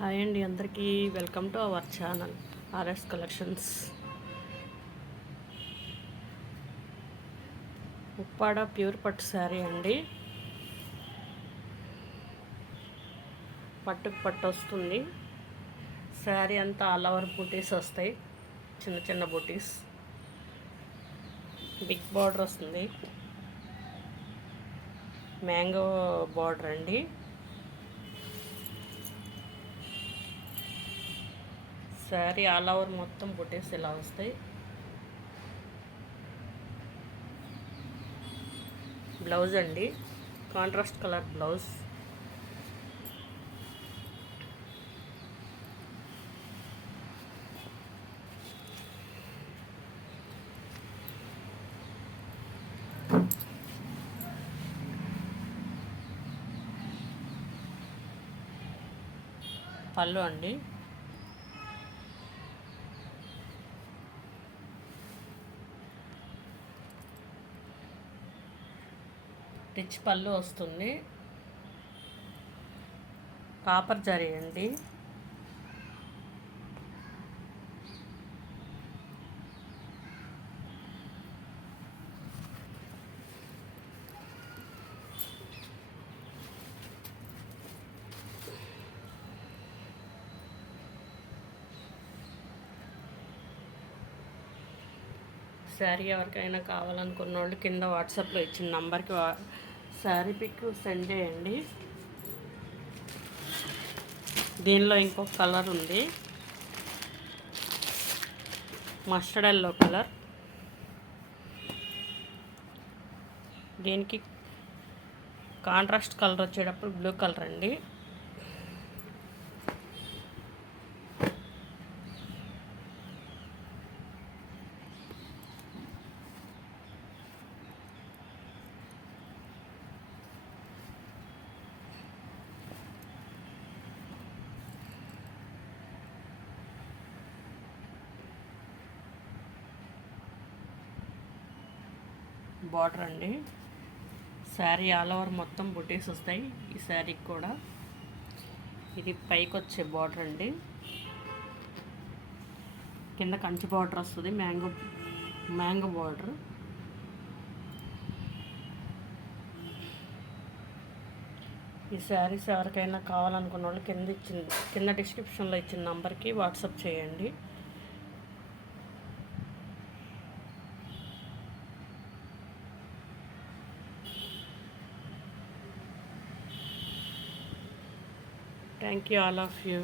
హాయ్ అండి, అందరికీ welcome to our channel RS collections. Uppada ప్యూర్ పట్టు శారీ అండి. పట్టుకు పట్టు వస్తుంది. శారీ అంతా ఆల్ ఓవర్ బూటీస్ వస్తాయి, చిన్న చిన్న బూటీస్. బిగ్ బార్డర్ వస్తుంది, మ్యాంగో బార్డర్ అండి. శారీ ఆల్ ఓవర్ మొత్తం బుటీస్ ఇలా వస్తాయి. బ్లౌజ్ అండి, కాంట్రాస్ట్ కలర్ బ్లౌజ్. పళ్ళు అండి, రిచ్ పళ్ళు వస్తుంది. కాపర్ జరీ అండి. శారీ ఎవరికైనా కావాలనుకున్న వాళ్ళు కింద వాట్సాప్లో ఇచ్చిన నంబర్కి శారీ పిక్ సెండ్ చేయండి. దీనిలో ఇంకొక కలర్ ఉంది, మస్టర్డ్ ఎల్లో కలర్. దీనికి కాంట్రాస్ట్ కలర్ వచ్చేటప్పుడు బ్లూ కలర్ అండి. బార్డర్ అండి. శారీ ఆల్ ఓవర్ మొత్తం బుటీస్ వస్తాయి ఈ శారీకి కూడా. ఇది పైకి వచ్చే బార్డర్ అండి, కింద కంచి బార్డర్ వస్తుంది, మ్యాంగో బార్డర్. ఈ శారీస్ ఎవరికైనా కావాలనుకున్న వాళ్ళు కింద డిస్క్రిప్షన్లో ఇచ్చిన నంబర్కి వాట్సాప్ చేయండి. Thank you, all of you.